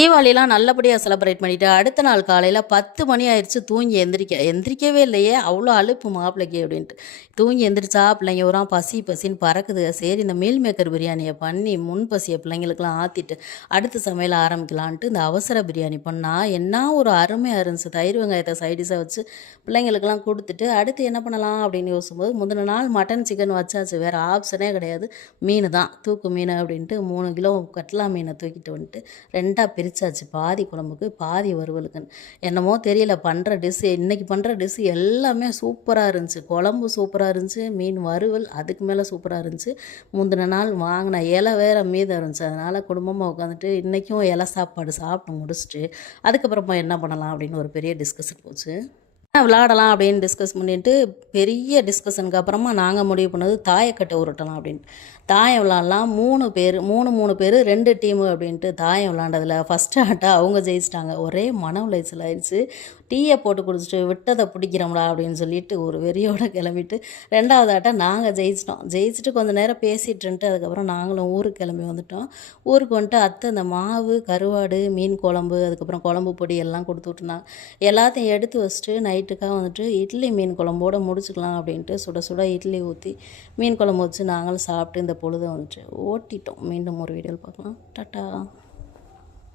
தீபாவளிலாம் நல்லபடியாக செலிப்ரேட் பண்ணிட்டு அடுத்த நாள் காலையில் பத்து மணி ஆயிடுச்சு தூங்கி எந்திரிக்க. எந்திரிக்கவே இல்லையே அவ்வளோ அலுப்பு மாப்பிள்ளைக்கு அப்படின்ட்டு. தூங்கி எந்திரிச்சா பிள்ளைங்க ஒரு பசி பசின்னு பறக்குது. சரி இந்த மீல் மேக்கர் பிரியாணியை பண்ணி முன் பசியை பிள்ளைங்களுக்கெல்லாம் ஆற்றிட்டு அடுத்த சமையல் ஆரம்பிக்கலான்ட்டு இந்த அவசர பிரியாணி பண்ணால் என்ன ஒரு அருமையாக இருந்துச்சு தயிர் வெங்காயத்தை சைடிஷாக வச்சு பிள்ளைங்களுக்கெல்லாம் கொடுத்துட்டு அடுத்து என்ன பண்ணலாம் அப்படின்னு யோசிக்கும்போது முந்தின நாள் மட்டன் சிக்கன் வச்சாச்சு. வேறு ஆப்ஷனே கிடையாது. மீன் தான். தூக்கு மீன் அப்படின்ட்டு மூணு கிலோ கட்லா மீனை தூக்கிட்டு வந்துட்டு ரெண்டாக பிரித்தாச்சு பாதி குழம்புக்கு பாதி வறுவலுக்குன்னு. என்னமோ தெரியல பண்ணுற டிஷ்ஷு இன்றைக்கி பண்ணுற டிஷ்ஷு எல்லாமே சூப்பராக இருந்துச்சு. குழம்பு சூப்பராக இருந்துச்சு மீன் வறுவல் அதுக்கு மேலே சூப்பராக இருந்துச்சு. முந்தின நாள் வாங்கின இலை வேறு மீதம் இருந்துச்சு. அதனால் குடும்பமாக உட்காந்துட்டு இன்றைக்கும் இலை சாப்பாடு சாப்பிட்டு முடிச்சுட்டு அதுக்கப்புறமா என்ன பண்ணலாம் அப்படின்னு ஒரு பெரிய டிஸ்கஷன் போச்சு. விளாடலாம் அப்படின்னு டிஸ்கஸ் பண்ணிட்டு பெரிய டிஸ்கஷனுக்கு அப்புறமா நாங்கள் முடிவு பண்ணது தாயக்கட்டை உருட்டலாம் அப்படின்னு. தாயம் விளாட்லாம் மூணு பேர் மூணு மூணு பேர் ரெண்டு டீமு அப்படின்ட்டு தாயம் விளாண்டதில் ஃபஸ்ட்டு ஆட்டாக அவங்க ஜெயிச்சிட்டாங்க. ஒரே மன உளைச்சல் ஆயிடுச்சு. டீயை போட்டு குடிச்சிட்டு விட்டதை பிடிக்கிறோம்டா அப்படின்னு சொல்லிட்டு ஒரு வெறியோட கிளம்பிட்டு ரெண்டாவது ஆட்டம் நாங்கள் ஜெயிச்சிட்டோம். ஜெயிச்சுட்டு கொஞ்சம் நேரம் பேசிட்டுன்ட்டு அதுக்கப்புறம் நாங்களும் ஊருக்கு கிளம்பி வந்துட்டோம். ஊருக்கு வந்துட்டு அத்தை அந்த மாவு கருவாடு மீன் குழம்பு அதுக்கப்புறம் குழம்பு பொடி எல்லாம் கொடுத்து விட்டுனாங்க எல்லாத்தையும் எடுத்து வச்சுட்டு நைட்டுக்காக வந்துட்டு இட்லி மீன் குழம்போடு முடிச்சுக்கலாம் அப்படின்ட்டு சுட சுட இட்லி ஊற்றி மீன் குழம்பு வச்சு நாங்களும் சாப்பிட்டு இந்த பொழுதை வந்துட்டு ஓட்டிட்டோம். மீண்டும் ஒரு வீடியோவில் பார்க்கலாம். டாட்டா.